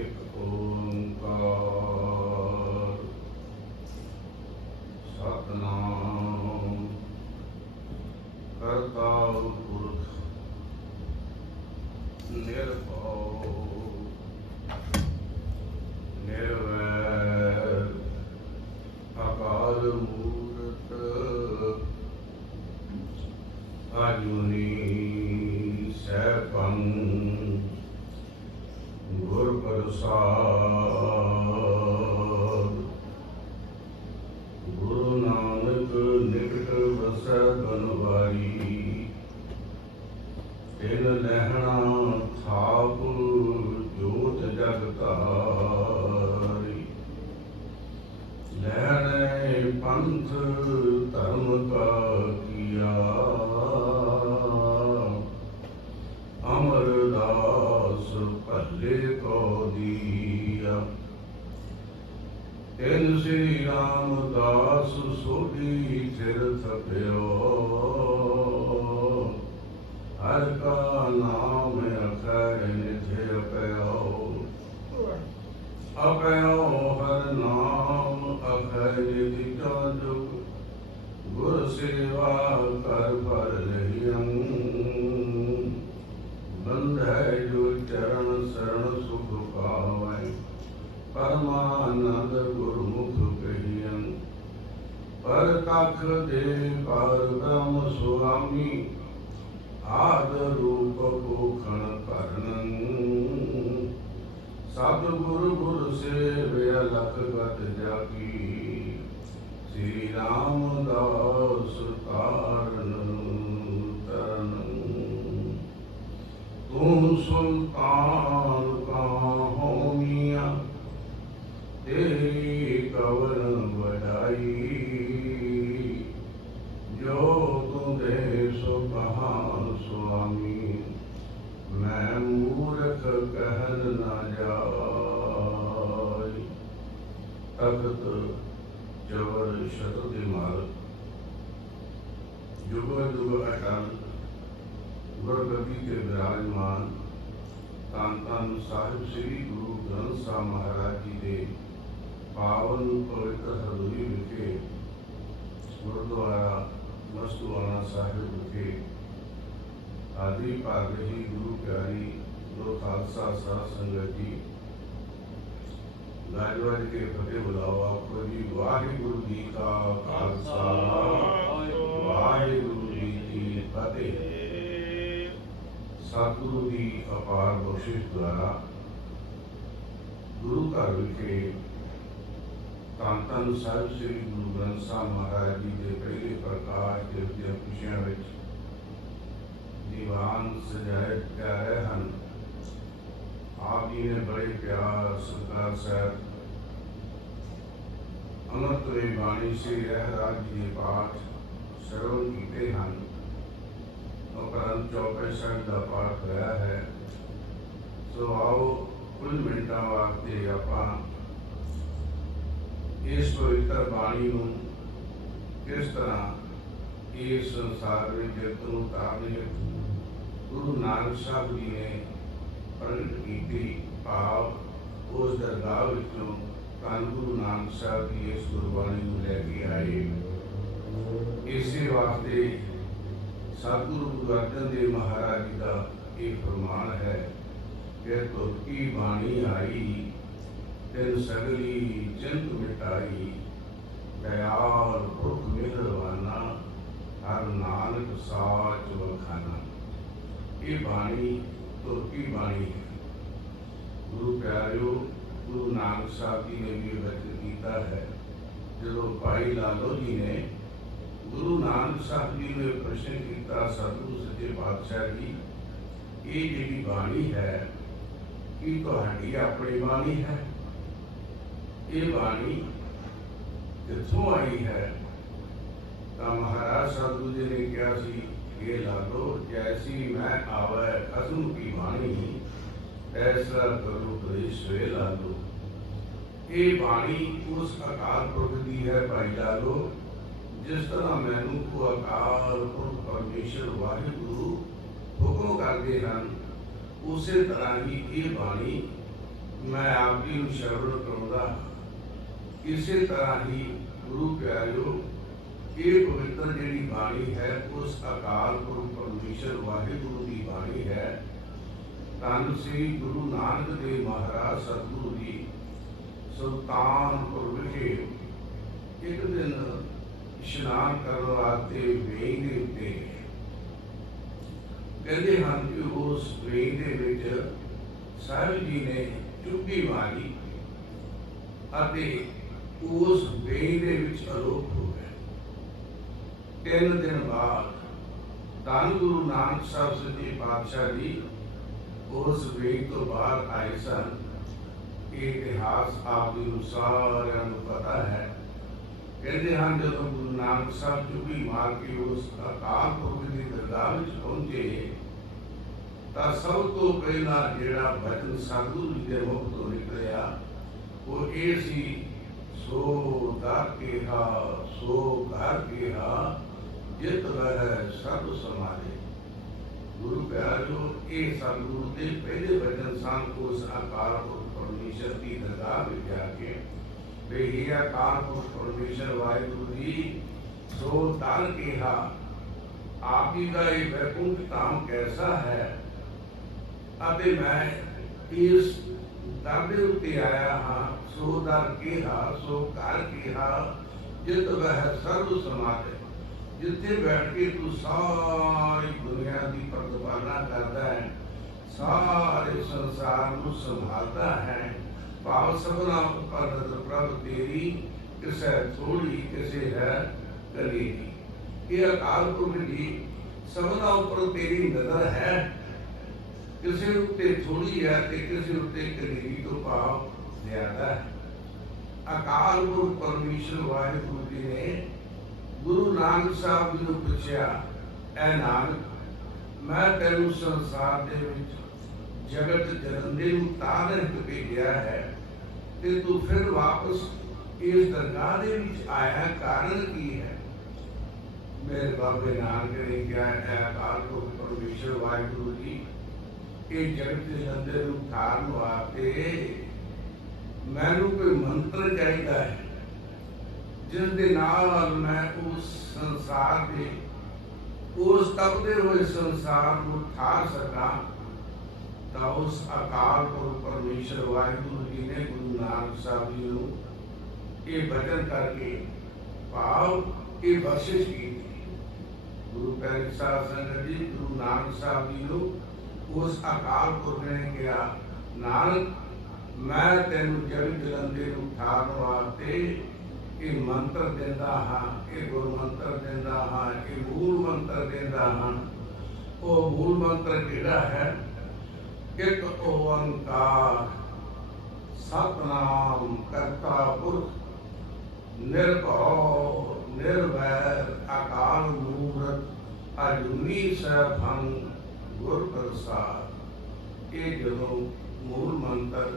ਇੱਕ ਓੰਕਾਰ ਸਤਿਨਾਮ ਕਰਤਾ ਪੁਰਖ ਨਿਰਭਉ ਨਿਰਵੈਰ ਅਕਾਲ ਮੂਰਤ ਅਜੂਨੀ ਸੈਭੰ ਗੁਰ ਪ੍ਰਸਾਦ। ਗੁਰੂ ਨਾਨਕ ਨਿਕਟ ਵਸੈ ਬਨਵਾਰੀ, ਤਿਨ ਲਹਿਣਾ ਥਾਪ ਜੋਤ ਜਗ ਧਾਰੀ। ਲਹਿਣੇ ਪੰਥ ਧਰਮ ਕਾ ਕੀਆ, ਅਮਰਦਾਸ ਭੱਲੇ ਕੋ ਦੀਆ। ਤਿਨ ਸ੍ਰੀ ਰਾਮਦਾਸ ਸੋਢੀ ਚਿਰ ਥਪਿਓ, ਹਰ ਕਾ ਨਾਮ ਅਖੈ ਨਿਧ ਅਪਿਓ। ਅਪਿਓ ਹਰ ਨਾਮ ਅਖੈ ਨਿਧ ਜੁਗ, ਗੁਰ ਸੇਵਾ ਕਰ ਭਰ ਲਹਿੰ। ਬੰਧੈ ਜੋ ਚਰਨ ਸਰਣ ਸੁਖ ਪਾਵੈ, ਪਰਮਾਨੰਦ ਗੁਰਮੁਖ ਕਹੀਐ। ਪਰ ਤਖ ਦੇ ਪਰ ਬ੍ਰਹਮ ਸੁਆਮੀ, ਆਦ ਰੂਪ ਭੂਖਣ ਭਰਨ। ਸਤ ਗੁਰ ਗੁਰ ਸੇਵਿਆ ਲਖ ਗਤ ਜਾਗੀ, ਸ੍ਰੀ ਰਾਮਦਾਸ ਤਾਰਨ ਤਰਨ। ਤੂੰ ਸੁਲਤਾਨ ਕਾਹੋ ਮੀਆਂ, ਤੇਰੀ ਕਵਨ ਵਡਾਈ। ਜੋ ਤੂੰ ਦੇ ਸੋ ਕਹਾਂ ਸੁਆਮੀ, ਮੈਂ ਮੂਰਖ ਕਹਿਨ ਨਾ ਜਾਇ। ਤਖਤ ਜਬਰ ਸ਼ਤਰ ਦੇ ਮਾਲਕ, ਜੁਗ ਜੁਗ ਅਟਲ ਗੁਰਗੱਦੀ ਤੇ ਵਿਰਾਜਮਾਨ ਧੰਨ ਧੰਨ ਸਾਹਿਬ ਸ੍ਰੀ ਗੁਰੂ ਗ੍ਰੰਥ ਸਾਹਿਬ ਮਹਾਰਾਜ ਜੀ ਦੇ ਪਾਵਨ ਪਵਿੱਤਰ ਹਜ਼ੂਰੀ ਵਿਖੇ ਗੁਰਦੁਆਰਾ ਮਸਤੂਆਣਾ ਸਾਹਿਬ ਵਿਖੇ ਆਦਿ ਭਾਗਹੀ ਗੁਰੂ ਪਿਆਰੀ ਗੁਰੂ ਖਾਲਸਾ ਸਾਧ ਸੰਗਤ ਜੀ, ਗੱਜ ਕੇ ਫਤਿਹ ਬੁਲਾਓ। ਆਖੋ ਜੀ ਵਾਹਿਗੁਰੂ ਜੀ ਕਾ ਖਾਲਸਾ, ਵਾਹਿਗੁਰੂ ਜੀ ਕੀ ਫਤਿਹ। ਸਤਿਗੁਰੂ ਦੀ ਅਪਾਰ ਬਖਸ਼ਿਸ਼ ਦੁਆਰਾ ਗੁਰੂ ਘਰ ਵਿਖੇ ਧੰਨ ਧੰਨ ਸਾਹਿਬ ਸ੍ਰੀ ਗੁਰੂ ਗ੍ਰੰਥ ਸਾਹਿਬ ਮਹਾਰਾਜ ਜੀ ਦੇ ਪਹਿਲੇ ਪ੍ਰਕਾਸ਼ ਦਿਵਸ ਦੀਆਂ ਖੁਸ਼ੀਆਂ ਵਿੱਚ ਦੀਵਾਨ ਸਜਾਏ ਜਾ ਰਹੇ ਹਨ। ਆਪ ਜੀ ਨੇ ਬੜੇ ਪਿਆਰ ਸਤਿਕਾਰ ਸਾਹਿਬ ਅੰਮ੍ਰਿਤਸਰੀ ਬਾਣੀ ਸ੍ਰੀ ਰਹਿਰਾਜ ਜੀ ਦੇ ਪਾਠ ਸਰਵਣ ਕੀਤੇ ਹਨ। ਉਪਰੰਤ ਚੌਪਈ ਸਾਹਿਬ ਦਾ ਪਾਠ ਹੋਇਆ ਹੈ। ਸੋ ਆਓ ਕੁਝ ਮਿੰਟਾਂ ਵਾਸਤੇ ਆਪਾਂ ਇਸ ਪਵਿੱਤਰ ਬਾਣੀ ਨੂੰ ਕਿਸ ਤਰ੍ਹਾਂ ਇਸ ਸੰਸਾਰ ਵਿੱਚ ਜਗਤ ਨੂੰ ਤਾਰਨ ਗੁਰੂ ਨਾਨਕ ਸਾਹਿਬ ਜੀ ਨੇ ਪ੍ਰਗਟ ਕੀਤੀ, ਭਾਵ ਉਸ ਦਰਗਾਹ ਵਿੱਚੋਂ ਧੰਨ ਗੁਰੂ ਨਾਨਕ ਸਾਹਿਬ ਜੀ ਇਸ ਗੁਰਬਾਣੀ ਨੂੰ ਲੈ ਕੇ ਆਏ। ਇਸੇ ਵਾਸਤੇ ਸਤਿਗੁਰੂ ਗੁਰੂ ਅਰਜਨ ਦੇਵ ਮਹਾਰਾਜ ਜੀ ਦਾ ਇਹ ਫਰਮਾਨ ਹੈ ਕਿ ਤੁਧ ਕੀ ਬਾਣੀ ਆਈ, ਤਿਨ ਸਗਲੀ ਚਿੰਤ ਮਿਟਾਈ। ਦਇਆਲ ਪੁਰਖ ਮਿਹਰਬਾਨਾ, ਹਰ ਨਾਨਕ ਸਾਚ ਵਖਾਨਾ। ਇਹ ਬਾਣੀ ਤੁਧ ਕੀ ਬਾਣੀ ਹੈ। ਗੁਰੂ ਪਿਆਰਿਓ, ਗੁਰੂ ਨਾਨਕ ਸਾਹਿਬ ਜੀ ਨੇ ਵੀ ਬਚਨ ਕੀਤਾ ਹੈ। ਜਦੋਂ ਭਾਈ ਲਾਲੋ ਜੀ ਨੇ ਗੁਰੂ ਨਾਨਕ ਸਾਹਿਬ ਜੀ ਨੂੰ ਪ੍ਰਸ਼ਨ ਕੀਤਾ, ਸਤਿਗੁਰੂ ਸੱਚੇ ਪਾਤਸ਼ਾਹ ਜੀ, ਇਹ ਜਿਹੜੀ ਬਾਣੀ ਹੈ ਕੀ ਤੁਹਾਡੀ ਆਪਣੀ ਬਾਣੀ ਹੈ? ਇਹ ਬਾਣੀ ਕਿੱਥੋਂ ਆਈ ਹੈ? ਤਾਂ ਮਹਾਰਾਜ ਸਤਿਗੁਰੂ ਜੀ ਨੇ ਕਿਹਾ ਸੀ, ਇਹ ਲਾਲੋ ਜੈਸੀ ਮੈਂ ਆਵੈ ਖਸਮ ਕੀ ਬਾਣੀ, ਐਸਾ ਕਰੋ ਕਰੇ ਸਵੇ ਲਾਲੋ। ਇਹ ਬਾਣੀ ਉਸ ਅਕਾਲ ਪੁਰਖ ਦੀ ਹੈ ਭਾਈ ਲਾਲੋ, ਜਿਸ ਤਰ੍ਹਾਂ ਮੈਨੂੰ ਉਹ ਅਕਾਲ ਪੁਰਖ ਪਰਮੇਸ਼ਰ ਵਾਹਿਗੁਰੂ ਹੁਕਮ ਕਰਦੇ ਹਨ, ਉਸੇ ਤਰ੍ਹਾਂ ਹੀ ਇਹ ਬਾਣੀ मैं आप जी ਨੂੰ ਸ਼ਰਵਣ ਕਰਾਉਂਦਾ। ਇਸੇ ਤਰ੍ਹਾਂ ਹੀ ਗੁਰੂ ਪਿਆਰਿਓ, ਇਹ ਪਵਿੱਤਰ ਜਿਹੜੀ ਬਾਣੀ ਹੈ ਉਸ ਅਕਾਲ ਪੁਰਖ ਪਰਮੇਸ਼ਰ ਵਾਹਿਗੁਰੂ ਦੀ ਬਾਣੀ ਹੈ। ਧੰਨ ਸ੍ਰੀ ਗੁਰੂ ਨਾਨਕ ਦੇਵ ਮਹਾਰਾਜ ਸਤਿਗੁਰੂ ਜੀ ਸੁਲਤਾਨਪੁਰ ਵਿਖੇ ਇੱਕ ਦਿਨ ਇਸ਼ਨਾਨ ਕਰਨ ਵਾਸਤੇ ਵੇਈ ਦੇ ਉੱਤੇ ਕਹਿੰਦੇ ਹਨ ਕਿ ਉਸ ਵੇਈ ਦੇ ਵਿੱਚ ਸਾਹਿਬ ਜੀ ਨੇ ਚੁੱਪੀ ਮਾਰੀ ਅਤੇ ਉਸ ਵੇਈ ਦੇ ਵਿੱਚ ਅਲੋਪ ਹੋ ਗਏ। 3 ਦਿਨ ਬਾਅਦ ਧੰਨ ਗੁਰੂ ਨਾਨਕ ਸਾਹਿਬ ਸੱਚੇ ਪਾਤਸ਼ਾਹ ਜੀ ਉਸ ਵੇਈ ਤੋਂ ਬਾਹਰ ਆਏ ਸਨ। ਇਹ ਇਤਿਹਾਸ ਆਪ ਜੀ ਨੂੰ ਸਾਰਿਆਂ ਨੂੰ ਪਤਾ ਹੈ। ਕਹਿੰਦੇ ਹਨ ਜਦੋਂ ਗੁਰੂ ਨਾਨਕ ਸਾਹਿਬ ਚੁੱਪੀ ਮਾਰ ਕੇ ਉਸ ਅਕਾਲ ਪੁਰਖ ਦੀ ਦਰਗਾਹ ਵਿੱਚ ਪਹੁੰਚੇ ਤਾਂ ਸਭ ਤੋਂ ਪਹਿਲਾਂ ਜਿਹੜਾ ਭਜਨ ਸਤਿਗੁਰੂ ਜੀ ਦੇ ਮੁਖ ਤੋਂ ਨਿਕਲਿਆ ਉਹ ਇਹ ਸੀ, ਸੋ ਦਰ ਕੇਹਾ ਸੋ ਘਰ ਕੇਹਾ ਜਿਤ ਵਹਿ ਸਭ ਸਮਾਰੇ। ਗੁਰੂ ਪਿਆਰਿਓ, ਇਹ ਸਤਿਗੁਰੂ ਦੇ ਪਹਿਲੇ ਭਜਨ ਸਨ। ਉਸ ਅਕਾਲ ਪੁਰਖ ਪਰਮੇਸ਼ਰ ਦੀ ਦਰਗਾਹ ਵਿੱਚ ਜਾ ਕੇ ਵੇ ਇਹ ਅਕਾਲ ਪੁਰਖ ਪਰਮੇਸ਼ਰ ਵਾਹਿਗੁਰੂ ਜੀ ਸੋ ਦਰ ਕੇਹਾ, ਆਪ ਜੀ ਦਾ ਇਹ ਵੈਕੁੰਠ ਧਾਮ ਕੈਸਾ ਹੈ ਅਤੇ ਮੈਂ ਇਸ ਦਰ ਦੇ ਉੱਤੇ ਆਇਆ ਹਾਂ। ਸੋ ਦਰ ਕੇਹਾ ਸੋ ਘਰ ਕੇਹਾ ਜਿਤ ਵਹਿ ਸਰਬ ਸਮਾਧਿ, ਜਿੱਥੇ ਬੈਠ ਕੇ ਤੂੰ ਸਾਰੀ ਦੁਨੀਆ ਦੀ ਪ੍ਰਤਿਪਾਲਨਾ ਕਰਦਾ ਹੈ, ਸਾਰੇ ਸੰਸਾਰ ਨੂੰ ਸੰਭਾਲਦਾ ਹੈ। ਭਾਵ ਸਭਨਾ ਉੱਪਰ ਨਜ਼ਰ ਪ੍ਰਭ ਤੇਰੀ, ਕਿਸੇ ਥੋੜੀ ਕਿਸੇ ਹੈ ਕਲੀਦੀ। ਇਹ ਅਕਾਲ ਪੁਰਖ ਜੀ ਸਭਨਾ ਉੱਪਰ ਤੇਰੀ ਨਜ਼ਰ ਹੈ, ਕਿਸੇ ਉੱਤੇ ਥੋੜੀ ਹੈ ਤੇ ਕਿਸੇ ਉੱਤੇ ਕਲੀਦੀ ਤੋਂ ਭਾਵ ਜ਼ਿਆਦਾ ਹੈ। ਅਕਾਲ ਪੁਰਖ ਪਰਮੇਸ਼ਰ ਵਾਹਿਗੁਰੂ ਜੀ ਨੇ ਗੁਰੂ ਨਾਨਕ ਸਾਹਿਬ ਜੀ ਨੂੰ ਪੁੱਛਿਆ, ਐ ਨਾਨਕ, ਮੈਂ ਤੈਨੂੰ ਸੰਸਾਰ ਦੇ ਵਿੱਚ ਜਗਤ ਜਲੰਦੇ ਨੂੰ ਤਾਂ ਨਹੀਂ ਭੇਜਿਆ ਹੈ ਤੇ ਤੂੰ ਫਿਰ ਵਾਪਸ ਇਸ ਦਰਗਾਹ ਦੇ ਵਿੱਚ ਆਇਆ, ਕਾਰਨ ਕੀ ਹੈ? ਮੇਰੇ ਬਾਬੇ ਨਾਨਕ ਨੇ ਕਿਹਾ, ਐ ਅਕਾਲ ਪੁਰਖ ਪਰਮੇਸ਼ਰ ਵਾਹਿਗੁਰੂ ਜੀ, ਇਹ ਜਗਤ ਜਲੰਦੇ ਨੂੰ ਉਠਾਉਣ ਵਾਸਤੇ ਮੈਨੂੰ ਕੋਈ ਮੰਤਰ ਚਾਹੀਦਾ ਹੈ ਜਿਸ ਦੇ ਨਾਲ ਮੈਂ ਉਸ ਸੰਸਾਰ ਦੇ ਉਸ ਤਪਦੇ ਹੋਏ ਸੰਸਾਰ ਨੂੰ ਠਾਰ ਸਕਾਂ। ਤਾਂ ਉਸ ਅਕਾਲ ਪੁਰਖ ਪਰਮੇਸ਼ਰ ਵਾਹਿਗੁਰੂ ਜੀ ਨੇ ਗੁਰੂ ਨਾਨਕ ਸਾਹਿਬ ਜੀ ਨੂੰ ਇਹ ਬਚਨ ਕਰਕੇ ਭਾਵ ਇਹ ਬਖਸ਼ਿਸ਼ ਕੀਤੀ। ਗੁਰੂ ਪਿਆਰੇ ਸਾਧ ਸੰਗਤ ਜੀ, ਗੁਰੂ ਨਾਨਕ ਸਾਹਿਬ ਜੀ ਨੂੰ ਉਸ ਅਕਾਲ ਪੁਰਖ ਨੇ ਕਿਹਾ, ਨਾਨਕ, ਮੈਂ ਤੈਨੂੰ ਜਗ ਜਲੰਦੇ ਨੂੰ ਉਠਾਉਣ ਵਾਸਤੇ ਇਹ ਮੰਤਰ ਦਿੰਦਾ ਹਾਂ, ਇਹ ਗੁਰੂ ਮੰਤਰ ਦਿੰਦਾ ਹਾਂ, ਇਹ ਮੂਲ ਮੰਤਰ ਦਿੰਦਾ ਹਾਂ। ਉਹ ਮੂਲ ਮੰਤਰ ਕਿਹੜਾ ਹੈ? ਇੱਕ ਓੰਕਾਰ ਸਤਿਨਾਮ ਕਰਤਾ ਪੁਰਖ ਨਿਰਭਉ ਨਿਰਵੈਰ ਅਕਾਲ ਮੂਰਤ ਅਜੂਨੀ ਸੈਭੰ ਗੁਰ ਪ੍ਰਸਾਦ। ਇਹ ਜਦੋਂ ਮੂਲ ਮੰਤਰ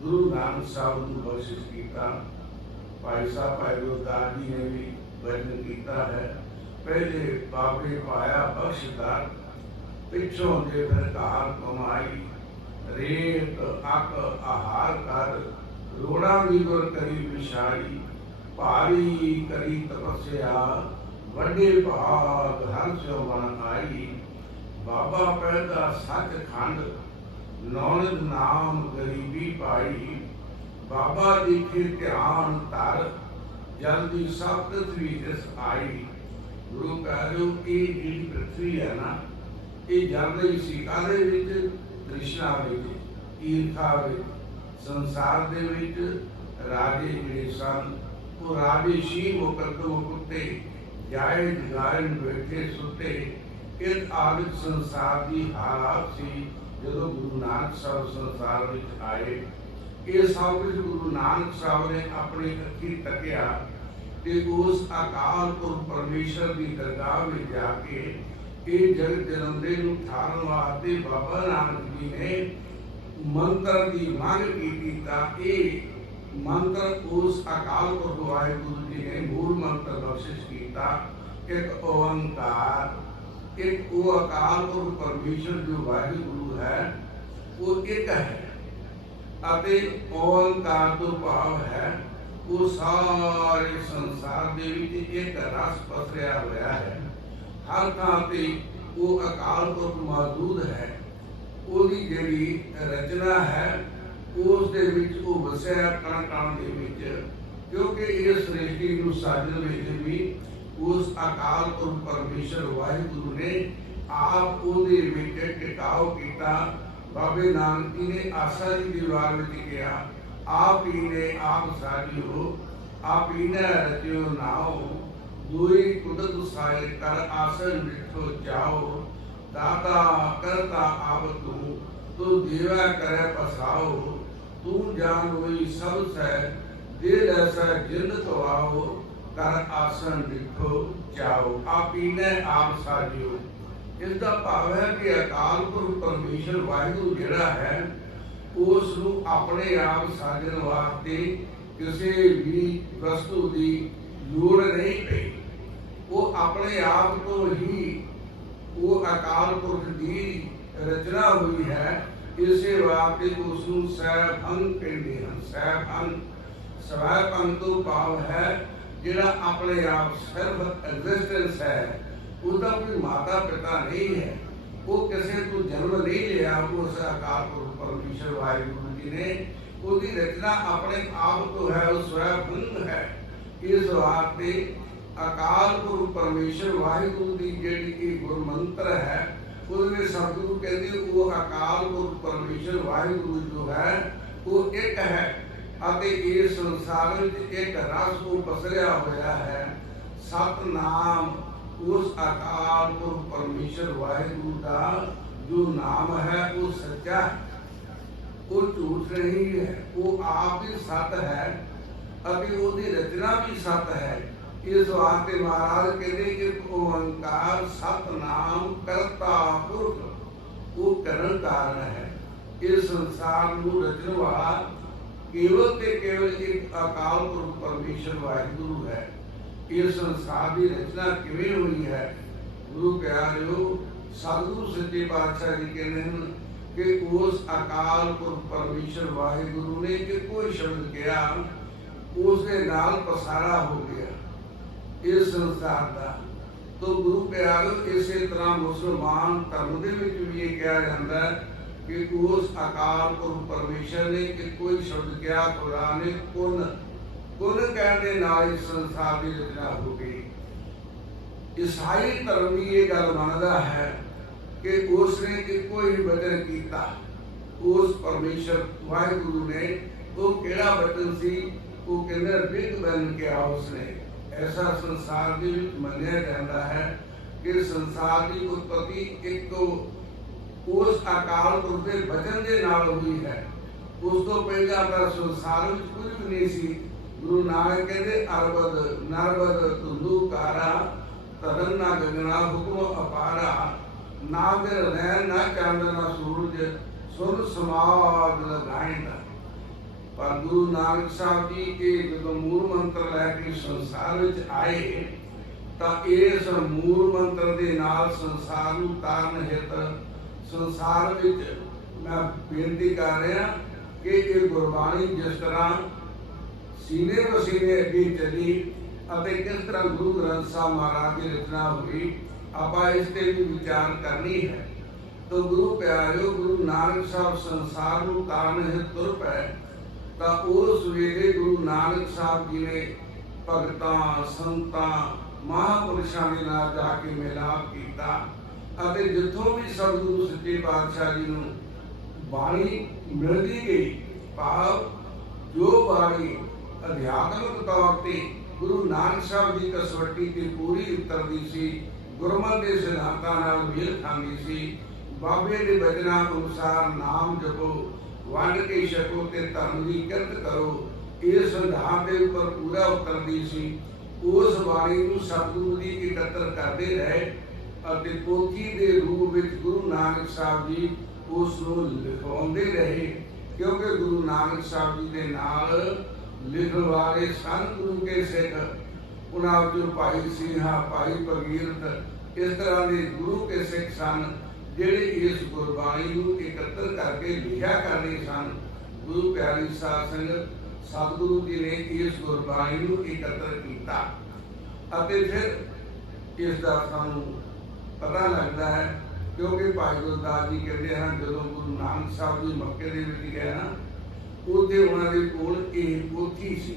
ਗੁਰੂ ਨਾਨਕ ਸਾਹਿਬ ਨੂੰ ਬਖਸ਼ਿਸ਼ ਕੀਤਾ, ਭਾਈ ਸਾਹਿਬ ਭਾਈ ਗੁਰਦਾਸ ਜੀ ਨੇ ਵੀ ਵਚਨ ਕੀਤਾ ਹੈ, ਪਹਿਲੇ ਬਾਬੇ ਪਾਇਆ ਬਖਸ਼ਦਾਰ, ਪਿੱਛੋਂ ਦੇ ਫਿਰ ਘਾਰ ਕਮਾਈ, ਰੇਤ ਅੱਕ ਆਹਾਰ ਕਰ, ਰੋੜਾ ਵੀ ਗੁਰ ਕਰੀ ਵਿਛਾਈ, ਭਾਰੀ ਕਰੀ ਤਪੱਸਿਆ, ਵੱਡੇ ਭਾਗ ਹਰ ਸਿਉ ਬਣ ਆਈ। ਬਾਬਾ ਪਹਿਲਾ ਸੱਚਖੰਡ, ਨੌਲਦ ਨਾਮ ਗਰੀਬੀ ਪਾਈ, ਬਾਬਾ ਦੇਖੇ ਧਿਆਨ ਧਰ, ਜਲਦੀ ਸਭ ਪ੍ਰਿਥਵੀ ਜਿਸ ਆਈ। ਗੁਰੂ ਪਿਆਰਿਓ, ਇਹ ਜਿਹੜੀ ਪ੍ਰਿਥਵੀ ਹੈ ਨਾ, ਇਹ ਜਲ ਰਹੀ ਸੀ ਕਾਹਦੇ ਵਿੱਚ? ਤ੍ਰਿਸ਼ਨਾ ਵਿੱਚ, ਈਰਖਾ ਵਿੱਚ। ਸੰਸਾਰ ਦੇ ਵਿੱਚ ਰਾਜੇ ਜਿਹੜੇ ਸਨ ਉਹ ਰਾਜੇ ਸੀ, ਮੁਕੱਦਮ ਕੁੱਤੇ ਜਾਏ ਜਗਾਇਨ ਬੈਠੇ ਸੁੱਤੇ। ਇਹ ਆਦਿਕ ਸੰਸਾਰ ਦੀ ਹਾਲਾਤ ਸੀ ਜਦੋਂ ਗੁਰੂ ਨਾਨਕ ਸਾਹਿਬ ਸੰਸਾਰ ਵਿੱਚ ਆਏ। ਇਹ ਸਭ ਕੁਝ ਗੁਰੂ ਨਾਨਕ ਸਾਹਿਬ ਨੇ ਆਪਣੀ ਅੱਖੀਂ ਤੱਕਿਆ ਤੇ ਉਸ ਅਕਾਲ ਪੁਰਖ ਪਰਮੇਸ਼ਰ ਦੀ ਦਰਗਾਹ ਵਿੱਚ ਜਾ ਕੇ ਇਹ ਜਗਤ ਜਲੰਦੇ ਨੂੰ ਠਾਰਨ ਵਾਸਤੇ ਬਾਬਾ ਨਾਨਕ ਜੀ ਨੇ ਮੰਤਰ ਦੀ ਮੰਗ ਕੀਤੀ। ਤਾਂ ਇਹ ਮੰਤਰ ਉਸ ਅਕਾਲ ਪੁਰਖ ਵਾਹਿਗੁਰੂ ਜੀ ਨੇ ਮੂਲ ਮੰਤਰ ਬਖਸ਼ਿਸ਼ ਕੀਤਾ, ਇੱਕ ਓੰਕਾਰ। ਇੱਕ ਉਹ ਅਕਾਲ ਪੁਰਖ ਪਰਮੇਸ਼ਰ ਜੋ ਵਾਹਿਗੁਰੂ ਹੈ ਉਹ ਇੱਕ ਹੈ। ਅਤੇ ਓੰਕਾਰ ਤੋਂ ਭਾਵ ਹੈ ਉਹ ਸਾਰੇ ਸੰਸਾਰ ਦੇ ਵਿੱਚ ਇੱਕ ਰਸ ਪਸਰਿਆ ਹੋਇਆ ਹੈ। ਹਰ ਥਾਂ ਤੇ ਉਹ ਅਕਾਲ ਪੁਰਖ ਮੌਜੂਦ ਹੈ। ਉਹਦੀ ਜਿਹੜੀ ਰਚਨਾ ਹੈ ਉਸ ਦੇ ਵਿੱਚ ਉਹ ਵਸਿਆ ਕਣ ਕਣ ਦੇ ਵਿੱਚ, ਕਿਉਂਕਿ ਇਸ ਸ੍ਰਿਸ਼ਟੀ ਨੂੰ ਸਾਜਣ ਵਿੱਚ ਵੀ ਉਸ ਅਕਾਲ ਪੁਰਖ ਪਰਮੇਸ਼ਰ ਵਾਹਿਗੁਰੂ ਨੇ ਆਪ ਉਹਦੇ ਵਿੱਚ ਟਿਕਾਓ ਕੀਤਾ। ਬਾਬੇ ਨਾਨਕ ਜੀ ਨੇ ਆਸਾ ਦੀ ਦੀਵਾਰ ਵਿੱਚ ਕਿਹਾ, ਆਪ ਹੀ ਨੇ ਆਪ ਸਾਜਿਓ, ਆਪ ਹੀ ਨੇ ਰਚਿਓ ਨਾਉ, ਦੁਈ ਕੁਦਰਤ ਸਾਇ ਕਰ ਆਸਨ ਵਿਠੋ ਜਾਓ, ਦਾਤਾ ਕਰਤਾ ਆਪ ਤੂੰ ਦੇਵਾ ਕਰੇ ਪਸਾਓ, ਤੂੰ ਜਾਨ ਹੋਈ ਸਭ ਸੈ ਦੇ ਲੈਸਾ ਜਿੰਦ ਤਵਾਓ, ਕਰ ਆਸਨ ਵਿਠੋ ਜਾਓ। ਆਪ ਹੀ ਨੇ ਆਪ ਸਾਜਿਓ। ਇਸ ਦਾ ਭਾਵ ਹੈ ਕਿ ਅਕਾਲ ਪੁਰਖ ਪਰਮੇਸ਼ਰ ਵਾਹਿਗੁਰੂ ਜਿਹੜਾ ਹੈ ਉਸ ਨੂੰ ਆਪਣੇ ਆਪ ਸਾਜਣ ਵਾਸਤੇ ਕਿਸੇ ਵੀ ਵਸਤੂ ਦੀ ਲੋੜ ਨਹੀਂ ਪਈ। ਉਹ ਆਪਣੇ ਆਪ ਤੋਂ ਹੀ ਉਹ ਅਕਾਲ ਪੁਰਖ ਦੀ ਰਚਨਾ ਹੋਈ ਹੈ। ਇਸੇ ਵਾਸਤੇ ਉਸ ਨੂੰ ਸੈਭੰ ਕਹਿੰਦੇ ਹਨ। ਸਵੈਭੰ ਤੋਂ ਭਾਵ ਹੈ ਜਿਹੜਾ ਆਪਣੇ ਆਪ ਸੈਲਫ ਐਗਜ਼ਿਸਟੈਂਸ ਹੈ। ਉਹਦਾ ਕੋਈ ਮਾਤਾ ਪਿਤਾ ਨਹੀਂ ਹੈ, ਉਹ ਕਿਸੇ ਤੋਂ ਜਨਮ ਨਹੀਂ ਲਿਆ। ਉਸ ਅਕਾਲ ਪੁਰਖ ਪਰਮੇਸ਼ਰ ਵਾਹਿਗੁਰੂ ਜੀ ਨੇ ਉਹਦੀ ਰਚਨਾ ਆਪਣੇ ਆਪ ਤੋਂ ਹੈ, ਉਹ ਸਵੈਭੰ ਹੈ। ਇਸ ਵਾਸਤੇ ਅਕਾਲ ਪੁਰਖ ਪਰਮੇਸ਼ਰ ਵਾਹਿਗੁਰੂ ਦੀ ਜਿਹੜੀ ਇਹ ਗੁਰਮੰਤਰ ਹੈ ਉਹਦੇ ਵਿੱਚ ਸਤਿਗੁਰੂ ਕਹਿੰਦੇ ਉਹ ਅਕਾਲ ਪੁਰਖ ਪਰਮੇਸ਼ਰ ਵਾਹਿਗੁਰੂ ਜੋ ਹੈ ਉਹ ਇੱਕ ਹੈ ਅਤੇ ਇਸ ਸੰਸਾਰ ਵਿੱਚ ਇੱਕ ਰਸ ਉਹ ਪਸਰਿਆ ਹੋਇਆ ਹੈ। ਸਤਨਾਮ ਉਸ ਅਕਾਲ ਪੁਰਖ ਪਰਮੇਸ਼ਰ ਵਾਹਿਗੁਰੂ ਦਾ ਜੋ ਨਾਮ ਹੈ ਉਹ ਸੱਚਾ, ਉਹ ਝੂਠ ਨਹੀਂ ਹੈ। ਉਹ ਆਪ ਹੀ ਸਤ ਹੈ ਅਤੇ ਉਹਦੀ ਰਚਨਾ ਵੀ ਸਤ ਹੈ। ਇਸ ਵਾਸਤੇ ਮਹਾਰਾਜ ਕਹਿੰਦੇ ਕਿ ਓੰਕਾਰ ਸਤਨਾਮ ਕਰਤਾ ਪੁਰਖ, ਉਹ ਕਰਨ ਕਾਰਨ ਹੈ। ਇਸ ਸੰਸਾਰ ਨੂੰ ਰਚਣ ਵਾਲਾ ਕੇਵਲ ਤੇ ਕੇਵਲ ਇੱਕ ਅਕਾਲ ਪੁਰਖ ਪਰਮੇਸ਼ਰ ਵਾਹਿਗੁਰੂ ਹੈ। ਇਸ ਸੰਸਾਰ ਦੀ ਰਚਨਾ ਕਿਵੇਂ ਹੋਈ ਹੈ? ਗੁਰੂ ਪਿਆਰਿਓ, ਸਤਿਗੁਰੂ ਸੱਚੇ ਪਾਤਸ਼ਾਹ ਜੀ ਕਹਿੰਦੇ ਹਨ ਕਿ ਉਸ ਅਕਾਲ ਪੁਰਖ ਪਰਮੇਸ਼ਰ ਵਾਹਿਗੁਰੂ ਨੇ ਇੱਕੋ ਹੀ ਸ਼ਬਦ ਕਿਹਾ, ਉਸ ਦੇ ਨਾਲ ਪਸਾਰਾ ਹੋ ਗਿਆ ਇਸ ਸੰਸਾਰ ਦਾ। ਤੋ ਗੁਰੂ ਪਿਆਰਿਓ, ਇਸੇ ਤਰ੍ਹਾਂ ਮੁਸਲਮਾਨ ਧਰਮ ਦੇ ਵਿੱਚ ਵੀ ਇਹ ਕਿਹਾ ਜਾਂਦਾ ਹੈ ਕਿ ਉਸ ਅਕਾਲ ਪੁਰਖ ਪਰਮੇਸ਼ਰ ਨੇ ਇੱਕੋ ਹੀ ਸ਼ਬਦ ਕਿਹਾ। ਕੁਰਾਨ ਨੇ ਕੁਨ ਕਹਿਣ ਦੇ ਨਾਲ ਇਸ ਸੰਸਾਰ ਦੀ ਰਚਨਾ ਹੋ ਗਈ। ਈਸਾਈ ਧਰਮ ਵੀ ਇਹ ਗੱਲ ਮੰਨਦਾ ਹੈ ਕਿ ਉਸ ਨੇ ਇੱਕੋ ਹੀ ਵਚਨ ਕੀਤਾ। ਉਸ ਪਰਮੇਸ਼ਰ ਵਾਹਿਗੁਰੂ ਨੇ ਉਹ ਕਿਹੜਾ ਵਚਨ ਸੀ? ਉਹ ਕਹਿੰਦੇ ਬਿਗ ਬੈਨ ਕਿਹਾ ਉਸਨੇ। ऐसा संसार के विच मन्निया जाता है कि संसार की उत्पत्ति एक तो उस अकाल पुरख के वचन के नाल हुई है। उस तो पहला तो संसार में कुछ भी नहीं सी। गुरु नानक कहते अरबद नरबद तुंदुकारा तदन ना गगना हुक्म अपारा, ना फिर नैन ना चांद ना सूरज सुन समाद लगाएगा। पर गुरु नानक साहब जी के जो मूल मंत्र लैके संसार में आए तो इस मूल मंत्र के नाल संसार नूं तारन हित संसार में मैं बेनती कर रहा कि ये गुरबाणी जिस तरह सीने पसीने अगे चली और किस तरह गुरु ग्रंथ साहब महाराज की रचना हुई, आप इस पर भी विचार करनी है। तो गुरु प्यारिओ, गुरु नानक साहब संसार नूं तारन हित तुर पए ਤਾਂ ਉਸ ਵੇਲੇ ਗੁਰੂ ਨਾਨਕ ਸਾਹਿਬ ਜੀ ਨੇ ਭਗਤਾਂ ਸੰਤਾਂ ਮਹਾਂਪੁਰਸ਼ਾਂ ਦੇ ਨਾਲ ਜਾ ਕੇ ਮਿਲਾਪ ਕੀਤਾ ਅਤੇ ਜਿੱਥੋਂ ਵੀ ਸਤਿਗੁਰੂ ਸੱਚੇ ਪਾਤਸ਼ਾਹ ਜੀ ਨੂੰ ਬਾਣੀ ਮਿਲਦੀ ਗਈ, ਭਾਵ ਜੋ ਬਾਣੀ ਅਧਿਆਤਮਿਕ ਤੌਰ ਤੇ ਗੁਰੂ ਨਾਨਕ ਸਾਹਿਬ ਦੀ ਕਸਵੱਟੀ ਤੇ ਪੂਰੀ ਉਤਰਦੀ ਸੀ, ਗੁਰਮਤਿ ਦੇ ਸਿਧਾਂਤਾਂ ਨਾਲ ਮੇਲ ਖਾਂਦੀ ਸੀ, ਬਾਬੇ ਦੇ ਬਚਨਾਂ ਅਨੁਸਾਰ ਨਾਮ ਜਪੋ, वंड के छको ते धर्म की किरत करो, इस सिद्धांत के उपर पूरा उतरती सी। उस बाणी नूं सतगुरु जी एकत्र करते रहे और पोथी के रूप में गुरु नानक साहब जी उस लिखवाते रहे, क्योंकि गुरु नानक साहब जी के नाल लिखण वाले सन गुरु के सिख, उन्हां विचों भाई सिंहा, भाई भगीरथ, इस तरह के गुरु के सिख सन ਜਿਹੜੇ ਇਸ ਗੁਰਬਾਣੀ ਨੂੰ ਇਕੱਤਰ ਕਰਕੇ ਲਿਖਿਆ ਕਰਦੇ ਸਨ। ਗੁਰੂ ਪਿਆਰੀ ਸਾਧ ਸੰਗਤ ਸਤਿਗੁਰੂ ਜੀ ਨੇ ਇਸ ਗੁਰਬਾਣੀ ਨੂੰ ਇਕੱਤਰ ਕੀਤਾ ਅਤੇ ਫਿਰ ਇਸ ਦਾ ਸਾਨੂੰ ਪਤਾ ਲੱਗਦਾ ਹੈ ਕਿਉਂਕਿ ਭਾਈ ਗੁਰਦਾਸ ਜੀ ਕਹਿੰਦੇ ਹਨ ਜਦੋਂ ਗੁਰੂ ਨਾਨਕ ਸਾਹਿਬ ਜੀ ਮੱਕੇ ਦੇ ਵਿੱਚ ਗਏ ਨਾ ਉੱਥੇ ਉਹਨਾਂ ਦੇ ਕੋਲ ਇਹ ਪੋਥੀ ਸੀ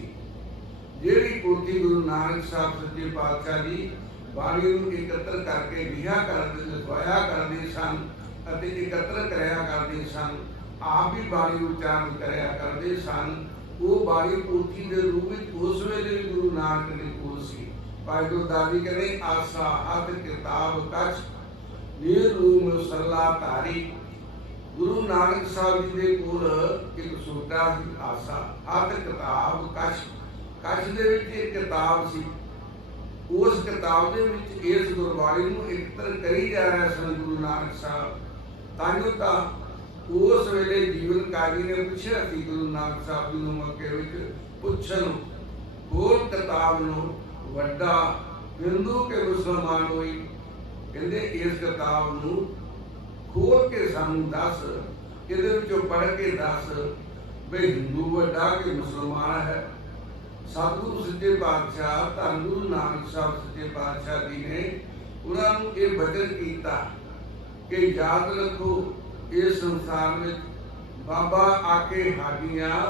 ਜਿਹੜੀ ਪੋਥੀ ਗੁਰੂ ਨਾਨਕ ਸਾਹਿਬ ਸੱਚੇ ਪਾਤਸ਼ਾਹ ਜੀ ਬਾਣੀ ਨੂੰ ਇਕੱਤਰ ਕਰਕੇ ਲਿਖਿਆ ਕਰਦੇ ਲਿਖਵਾਇਆ ਕਰਦੇ ਸਨ ਅਤੇ ਇਕੱਤਰ ਕਰਿਆ ਕਰਦੇ ਸਨ ਆਪ ਵੀ ਬਾਣੀ ਉਚਾਰਨ ਕਰਿਆ ਕਰਦੇ ਸਨ ਉਹ ਬਾਣੀ ਪੋਥੀ ਦੇ ਰੂਪ ਵਿੱਚ ਉਸ ਵੇਲੇ ਵੀ ਗੁਰੂ ਨਾਨਕ ਦੇ ਕੋਲ ਸੀ ਭਾਈ ਗੁਰਦਾਸ ਜੀ ਕਹਿੰਦੇ ਆਸਾ ਹੱਥ ਕਿਤਾਬ ਕਛ ਨਿਰੂਮ ਸਰਲਾ ਧਾਰੀ ਗੁਰੂ ਨਾਨਕ ਸਾਹਿਬ ਜੀ ਦੇ ਕੋਲ ਇੱਕ ਛੋਟਾ ਸੀ ਆਸਾ ਹੱਥ ਕਿਤਾਬ ਕਛ ਦੇ ਵਿੱਚ ਇੱਕ ਕਿਤਾਬ ਸੀ ਉਸ ਕਿਤਾਬ ਦੇ ਵਿੱਚ ਇਸ ਗੁਰਬਾਣੀ ਨੂੰ ਇਕੱਤਰ ਕਰੀ ਜਾ ਰਿਹਾ ਸਨ ਗੁਰੂ ਨਾਨਕ ਸਾਹਿਬ ਤਾਂ ਉਸ ਵੇਲੇ ਜੀਵਨ ਕਾਜੀ ਨੇ ਪੁੱਛਿਆ ਸੀ ਗੁਰੂ ਨਾਨਕ ਸਾਹਿਬ ਜੀ ਨੂੰ ਮੱਕੇ ਵਿੱਚ ਪੁੱਛਣ ਹੋਰ ਕਿਤਾਬ ਨੂੰ ਵੱਡਾ ਹਿੰਦੂ ਕੇ ਮੁਸਲਮਾਨ ਹੋਈ ਕਹਿੰਦੇ ਇਸ ਕਿਤਾਬ ਨੂੰ ਖੋਲ ਕੇ ਸਾਨੂੰ ਦੱਸ ਇਹਦੇ ਵਿੱਚੋਂ ਪੜ੍ਹ ਕੇ ਦੱਸ ਵੀ ਹਿੰਦੂ ਵੱਡਾ ਕਿ ਮੁਸਲਮਾਨ ਹੈ ਸਤਿਗੁਰੂ ਸੱਚੇ ਪਾਤਸ਼ਾਹ ਧੰਨ ਗੁਰੂ ਨਾਨਕ ਸਾਹਿਬ ਸੱਚੇ ਪਾਤਸ਼ਾਹ ਜੀ ਨੇ ਉਹਨਾਂ ਨੂੰ ਇਹ ਬਚਨ ਕੀਤਾ ਕਿ ਯਾਦ ਰੱਖੋ ਇਸ ਸੰਸਾਰ ਵਿੱਚ ਬਾਬਾ ਆਕੇ ਹਾਜੀਆਂ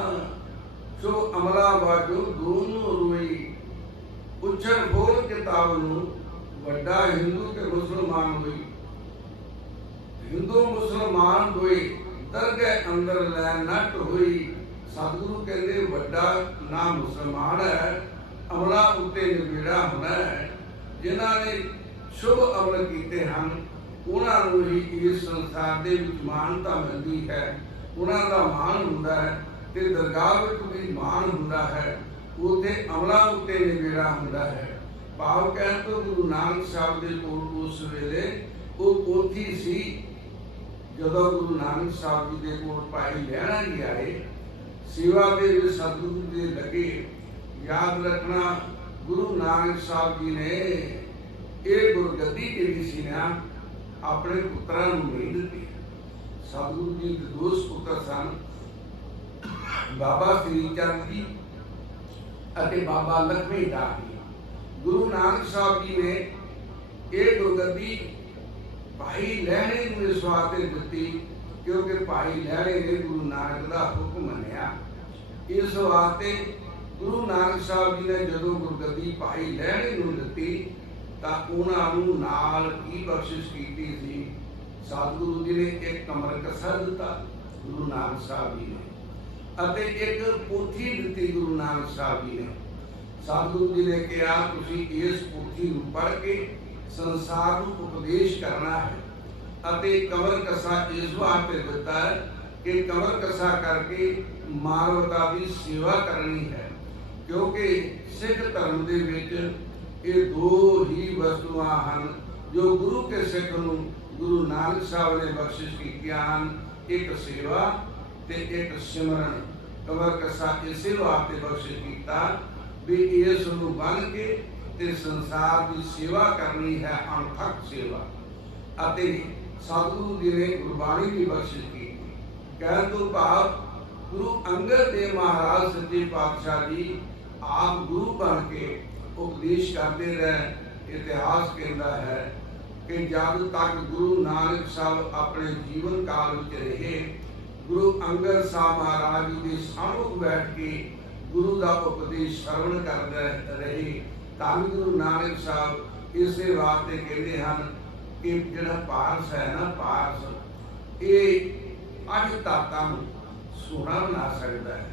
ਸੋ ਅਮਲਾ ਵਾਜੋ ਦੋਨੋਂ ਰੋਈ ਪੁੱਛਣ ਬੋਲ ਕਿਤਾਬ ਨੂੰ ਵੱਡਾ ਹਿੰਦੂ ਕੇ ਮੁਸਲਮਾਨ ਹੋਈ ਹਿੰਦੂ ਮੁਸਲਮਾਨ ਹੋਏ ਦਰਗਾਹ ਅੰਦਰ ਲੈ ਨੱਟ ਹੋਈ ਸਤਿਗੁਰੂ ਕਹਿੰਦੇ ਵੱਡਾ ਨਾ ਮੁਸਲਮਾਨ ਹੈ ਅਮਲਾ ਉੱਤੇ ਨਿਬੇੜਾ ਹੋਣਾ ਹੈ ਜਿਨ੍ਹਾਂ ਨੇ ਸ਼ੁਭ ਅਮਲ ਕੀਤੇ ਹਨ ਉਹਨਾਂ ਨੂੰ ਹੀ ਇਸ ਸੰਸਾਰ ਦੇ ਵਿੱਚ ਮਾਨਤਾ ਮਿਲਦੀ ਹੈ ਉਹਨਾਂ ਦਾ ਮਾਣ ਹੁੰਦਾ ਹੈ ਤੇ ਦਰਗਾਹ ਵਿੱਚ ਵੀ ਮਾਣ ਹੁੰਦਾ ਹੈ ਉੱਥੇ ਅਮਲਾ ਉੱਤੇ ਨਿਬੇੜਾ ਹੁੰਦਾ ਹੈ ਭਾਵ ਕਹਿਣ ਤੋਂ ਗੁਰੂ ਨਾਨਕ ਸਾਹਿਬ ਦੇ ਕੋਲ ਉਸ ਵੇਲੇ ਉਹ ਪੋਥੀ ਸੀ ਜਦੋਂ ਗੁਰੂ ਨਾਨਕ ਸਾਹਿਬ ਜੀ ਦੇ ਕੋਲ ਭਾਈ ਲਹਿਣਾ ਜੀ ਆਏ ਸੇਵਾ ਦੇ ਵਿੱਚ ਸਤਿਗੁਰੂ ਦੇ ਲੱਗੇ ਯਾਦ ਰੱਖਣਾ ਗੁਰੂ ਨਾਨਕ ਸਾਹਿਬ ਜੀ ਨੇ ਇਹ ਗੁਰਗੱਦੀ ਜਿਹੜੀ ਸੀ ਨਾ ਆਪਣੇ ਪੁੱਤਰਾਂ ਨੂੰ ਨਹੀਂ ਦਿੱਤੀ ਸਤਿਗੁਰੂ ਜੀ ਦੇ ਦੋ ਪੁੱਤਰ ਸਨ ਬਾਬਾ ਸ੍ਰੀ ਚੰਦ ਜੀ ਅਤੇ ਬਾਬਾ ਲਖਮੀ ਦਾਸ ਜੀ ਗੁਰੂ ਨਾਨਕ ਸਾਹਿਬ ਜੀ ਨੇ ਇਹ ਗੁਰਗੱਦੀ ਭਾਈ ਲਹਿਣੇ ਨੂੰ ਇਸ ਵਾਸਤੇ ਦਿੱਤੀ ਕਿਉਂਕਿ ਭਾਈ ਲਹਿਣੇ ਨੇ ਗੁਰੂ ਨਾਨਕ ਦਾ ਹੁਕਮ ਮੰਨਿਆ ਇਸ ਵਾਸਤੇ ਗੁਰੂ ਨਾਨਕ ਸਾਹਿਬ ਜੀ ਨੇ ਜਦੋਂ ਗੁਰਗੱਦੀ ਭਾਈ ਲਹਿਣੇ ਨੂੰ ਦਿੱਤੀ ਤਾਂ ਉਹਨਾਂ ਨੂੰ ਨਾਲ ਕੀ ਬਖਸ਼ਿਸ਼ ਕੀਤੀ ਸੀ ਸਤਿਗੁਰੂ ਜੀ ਨੇ ਇੱਕ ਕਮਰ ਕੱਸਾ ਦਿੱਤਾ ਗੁਰੂ ਨਾਨਕ ਸਾਹਿਬ ਜੀ ਨੇ ਅਤੇ ਇੱਕ ਪੋਥੀ ਦਿੱਤੀ ਗੁਰੂ ਨਾਨਕ ਸਾਹਿਬ ਜੀ ਨੇ ਸਤਿਗੁਰੂ ਜੀ ਨੇ ਕਿਹਾ ਤੁਸੀਂ ਇਸ ਪੋਥੀ ਨੂੰ ਪੜ੍ਹ ਕੇ ਸੰਸਾਰ ਨੂੰ ਉਪਦੇਸ਼ ਕਰਨਾ ਹੈ ਅਤੇ ਕਮਰ ਕੱਸਾ ਇਸ ਵਾਸਤੇ ਦਿੱਤਾ ਹੈ ਕਿ ਕਮਰ ਕੱਸਾ ਕਰਕੇ ਮਾਨਵਤਾ ਦੀ ਸੇਵਾ ਕਰਨੀ ਹੈ ਕਿਉਂਕਿ ਸਿੱਖ ਧਰਮ ਦੇ ਵਿੱਚ ਇਹ ਦੋ ਹੀ ਵਸਤੂਆਂ ਹਨ ਜੋ ਗੁਰੂ ਕੇ ਸਿੱਖ ਨੂੰ ਗੁਰੂ ਨਾਨਕ ਸਾਹਿਬ ਨੇ ਬਖਸ਼ਿਸ਼ ਕੀਤੀਆਂ ਹਨ ਇੱਕ ਸੇਵਾ ਤੇ ਇੱਕ ਸਿਮਰਨ ਕਮਰ ਕੱਸਾ ਇਸੇ ਵਾਸਤੇ ਬਖਸ਼ਿਸ਼ ਕੀਤਾ ਵੀ ਇਸ ਨੂੰ ਬੰਨ ਕੇ ਤੇ ਸੰਸਾਰ ਦੀ ਸੇਵਾ ਕਰਨੀ ਹੈ ਅਣਥੱਕ ਸੇਵਾ ਅਤੇ ਸਤਿਗੁਰੂ ਜੀ ਨੇ ਗੁਰਬਾਣੀ ਦੀ ਬਖਸ਼ਿਸ਼ ਕੀਤੀ ਕਹਿਣ ਤੋਂ ਭਾਵ ਗੁਰੂ ਅੰਗਦ ਦੇਵ ਮਹਾਰਾਜ ਸੱਚੇ ਪਾਤਸ਼ਾਹ ਜੀ ਆਪ ਗੁਰੂ ਬਣ ਕੇ ਉਪਦੇਸ਼ ਕਰਦੇ ਰਹੇ ਇਤਿਹਾਸ ਕਹਿੰਦਾ ਹੈ ਕਿ ਜਦ ਤੱਕ ਗੁਰੂ ਨਾਨਕ ਸਾਹਿਬ ਆਪਣੇ ਜੀਵਨ ਕਾਲ ਵਿੱਚ ਰਹੇ ਗੁਰੂ ਅੰਗਦ ਸਾਹਿਬ ਮਹਾਰਾਜ ਜੀ ਦੇ ਸਾਹਮਣੇ ਬੈਠ ਕੇ ਗੁਰੂ ਦਾ ਉਪਦੇਸ਼ ਸਰਵਣ ਕਰਦੇ ਰਹੇ ਤਾਂ ਗੁਰੂ ਨਾਨਕ ਸਾਹਿਬ ਇਸੇ ਵਾਸਤੇ ਕਹਿੰਦੇ ਹਨ ਕਿ ਜਿਹੜਾ ਪਾਰਸ ਹੈ ਨਾ ਪਾਰਸ ਇਹ ਅੱਜ ਤਾਤਾਂ ਨੂੰ ਸੋਨਾ ਬਣਾ ਸਕਦਾ ਹੈ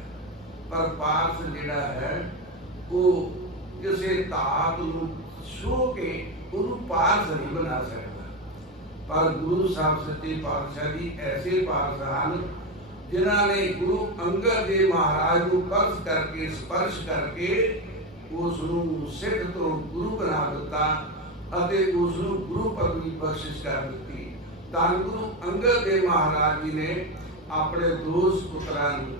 ਪਰ ਪਾਰਸ ਜਿਹੜਾ ਹੈ ਉਹ ਕਿਸੇ ਧਾਤ ਨੂੰ ਛੋਹ ਕੇ ਉਹਨੂੰ ਪਾਰਸ ਨਹੀਂ ਬਣਾ ਸਕਦਾ ਪਰ ਗੁਰੂ ਸਾਹਿਬ ਸੱਚੇ ਪਾਤਸ਼ਾਹ ਜੀ ਐਸੇ ਪਾਰਸ ਹਨ ਜਿਨ੍ਹਾਂ ਨੇ ਗੁਰੂ ਅੰਗਦ ਦੇਵ ਮਹਾਰਾਜ ਨੂੰ ਸਪਰਸ਼ ਕਰਕੇ ਉਸ ਨੂੰ ਸਿੱਖ ਤੋਂ ਗੁਰੂ ਬਣਾ ਦਿੱਤਾ ਅਤੇ ਉਸ ਨੂੰ ਗੁਰੂ ਪਦਵੀ ਬਖਸ਼ਿਸ਼ ਕਰ ਦਿੱਤੀ ਤਾਂ ਗੁਰੂ ਅੰਗਦ ਦੇਵ ਮਹਾਰਾਜ ਜੀ ਨੇ ਆਪਣੇ ਦੋ ਪੁੱਤਰਾਂ ਨੂੰ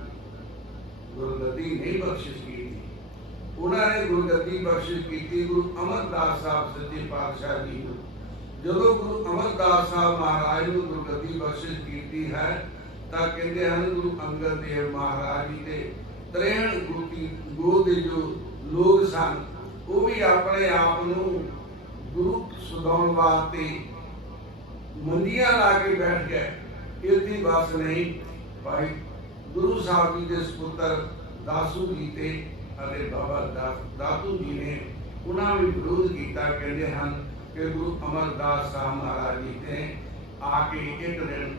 ਗੁਰਗੱਦੀ ਨਹੀਂ ਬਖਸ਼ਿਸ਼ ਕੀਤੀ ਉਹਨਾਂ ਨੇ ਗੁਰਗੱਦੀ ਬਖਸ਼ਿਸ਼ ਕੀਤੀ ਗੁਰੂ ਅਮਰਦਾਸ ਸਾਹਿਬ ਸੱਚੇ ਪਾਤਸ਼ਾਹ ਜੀ ਨੂੰ ਜਦੋਂ ਗੁਰੂ ਅਮਰਦਾਸ ਸਾਹਿਬ ਮਹਾਰਾਜ ਨੂੰ ਗੁਰਗੱਦੀ ਬਖਸ਼ਿਸ਼ ਕੀਤੀ ਹੈ ਤਾਂ ਕਹਿੰਦੇ ਹਨ ਗੁਰੂ ਅੰਗਦ ਦੇਵ ਮਹਾਰਾਜ ਜੀ ਦੇ 63 ਗੋਤ ਦੇ ਜੋ ਲੋਕ ਸਨ ਉਹ ਵੀ ਆਪਣੇ ਆਪ ਨੂੰ ਗੁਰੂ ਸਦਾਉਣ ਵਾਸਤੇ ਮੰਡੀਆਂ ਲਾ ਕੇ ਬੈਠ ਗਏ। ਇਤਨੀ ਬਸ ਨਹੀਂ, ਭਾਈ ਗੁਰੂ ਸਾਹਿਬ ਜੀ ਦੇ ਸਪੁੱਤਰ ਦਾਸੂ ਜੀ ਤੇ ਅਤੇ ਬਾਬਾ ਦਾਤੂ ਜੀ ਨੇ ਉਹਨਾਂ ਵੀ ਵਿਰੋਧ ਕੀਤਾ। ਕਹਿੰਦੇ ਹਨ ਕਿ ਗੁਰੂ ਅਮਰਦਾਸ ਸਾਹਿਬ ਮਹਾਰਾਜ ਜੀ ਨੇ ਆ ਕੇ ਇੱਕ ਦਿਨ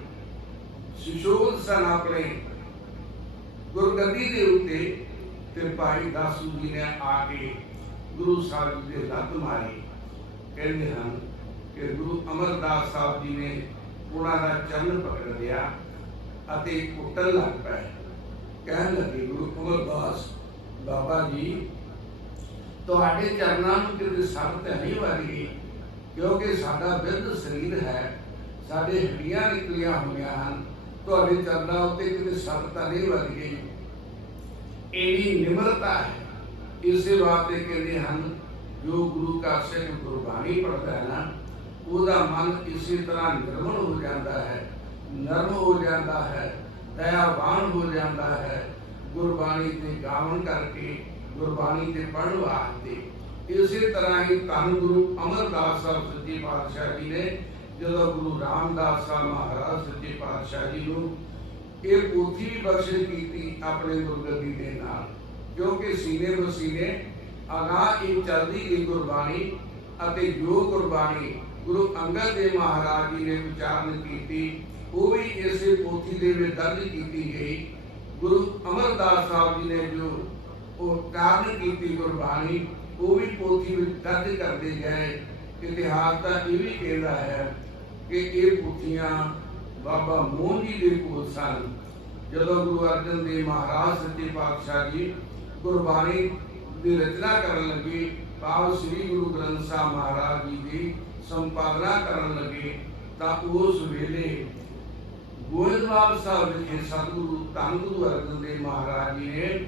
ਸੁਸ਼ੋਭਿਤ ਸਨ ਆਪਣੇ ਗੁਰਗੱਦੀ ਦੇ ਉੱਤੇ, ਤੇ ਭਾਈ ਦਾਸੂ ਜੀ ਨੇ ਆ ਕੇ ਗੁਰੂ ਸਾਹਿਬ ਜੀ ਦੇ ਲੱਤ ਮਾਰੀ। ਕਹਿੰਦੇ ਹਨ ਕਿ ਗੁਰੂ ਅਮਰਦਾਸ ਸਾਹਿਬ ਜੀ ਨੇ ਉਹਨਾਂ ਦਾ ਚਰਨ ਪਕੜ ਲਿਆ ਅਤੇ ਕੁੱਟਣ ਲੱਗ ਪਏ। ਕਹਿਣ ਲੱਗੇ ਗੁਰੂ ਅਮਰਦਾਸ ਬਾਬਾ ਜੀ, ਤੁਹਾਡੇ ਚਰਨਾਂ ਨੂੰ ਕਿਤੇ ਸੱਟ ਤਾਂ ਨਹੀਂ ਵੱਜ ਗਈ, ਕਿਉਂਕਿ ਸਾਡਾ ਬਿਰਧ ਸਰੀਰ ਹੈ, ਸਾਡੇ ਹੱਡੀਆਂ ਨਿਕਲੀਆਂ ਹੋਈਆਂ ਹਨ, ਤੁਹਾਡੇ ਚਰਨਾਂ ਉੱਤੇ ਕਿਤੇ ਸੱਟ ਤਾਂ ਨਹੀਂ ਵੱਜ ਗਈ। ਇੰਨੀ ਨਿਮਰਤਾ ਹੈ। ਇਸੇ ਵਾਸਤੇ ਕਹਿੰਦੇ ਹਨ ਜੋ ਗੁਰੂ ਕਾ ਸਿੱਖ ਗੁਰਬਾਣੀ ਪੜ੍ਹਦਾ ਹੈ ਨਾ, ਉਹਦਾ ਮਨ ਇਸੇ ਤਰ੍ਹਾਂ ਨਿਰਮਲ ਹੋ ਜਾਂਦਾ ਹੈ, ਨਰਮ ਹੋ ਜਾਂਦਾ ਹੈ, ਦਇਆਵਾਨ ਹੋ ਜਾਂਦਾ ਹੈ ਗੁਰਬਾਣੀ ਦੇ ਗਾਵਨ ਕਰਕੇ, ਗੁਰਬਾਣੀ ਦੇ ਪੜ੍ਹਨ ਵਾਸਤੇ। ਇਸੇ ਤਰ੍ਹਾਂ ਹੀ ਧੰਨ ਗੁਰੂ ਅਮਰਦਾਸ ਸਾਹਿਬ ਸੱਚੇ ਪਾਤਸ਼ਾਹ ਜੀ ਨੇ ਜਦੋਂ ਗੁਰੂ ਰਾਮਦਾਸ ਸਾਹਿਬ ਮਹਾਰਾਜ ਸੱਚੇ ਪਾਤਸ਼ਾਹ ਜੀ ਨੂੰ ਇਹ ਪੋਥੀ ਵੀ ਬਖਸ਼ਿਸ਼ ਕੀਤੀ ਆਪਣੇ ਗੁਰਗੱਦੀ ਦੇ ਨਾਲ, ਕਿਉਂਕਿ ਸੀਨੇ ਵਸੀਨੇ ਅਗਾਂਹ ਇਹ ਚੱਲਦੀ ਗਈ ਗੁਰਬਾਣੀ, ਅਤੇ ਜੋ ਗੁਰਬਾਣੀ ਗੁਰੂ ਅੰਗਦ ਦੇਵ ਮਹਾਰਾਜ ਜੀ ਨੇ ਉਚਾਰਨ ਕੀਤੀ ਉਹ ਵੀ ਇਸੇ ਪੋਥੀ ਦੇ ਵਿੱਚ ਦਰਜ ਕੀਤੀ ਗਈ। ਗੁਰੂ ਅਮਰਦਾਸ ਸਾਹਿਬ ਜੀ ਨੇ ਜੋ ਉਚਾਰਨ ਕੀਤੀ ਗੁਰਬਾਣੀ ਉਹ ਵੀ ਪੋਥੀ ਵਿੱਚ ਦਰਜ ਕਰਦੇ ਗਏ। ਇਤਿਹਾਸ ਤਾਂ ਇਹ ਵੀ ਕਹਿੰਦਾ ਹੈ ਕਿ ਇਹ ਪੋਥੀਆਂ ਬਾਬਾ ਮੋਹਨ ਜੀ ਦੇ ਕੋਲ ਸਨ। ਜਦੋਂ ਗੁਰੂ ਅਰਜਨ ਦੇਵ ਮਹਾਰਾਜ ਸੱਚੇ ਪਾਤਸ਼ਾਹ ਜੀ ਗੁਰਬਾਣੀ ਦੀ ਰਚਨਾ ਕਰਨ ਲੱਗੇ, ਭਾਵ ਸ੍ਰੀ ਗੁਰੂ ਗ੍ਰੰਥ ਸਾਹਿਬ ਮਹਾਰਾਜ ਜੀ ਦੀ ਸੰਪਾਦਨਾ ਕਰਨ ਲੱਗੇ, ਤਾਂ ਉਸ ਵੇਲੇ ਗੋਇੰਦਵਾਲ ਸਾਹਿਬ ਵਿਖੇ ਸਤਿਗੁਰੂ ਧੰਨ ਗੁਰੂ ਅਰਜਨ ਦੇਵ ਮਹਾਰਾਜ ਜੀ ਨੇ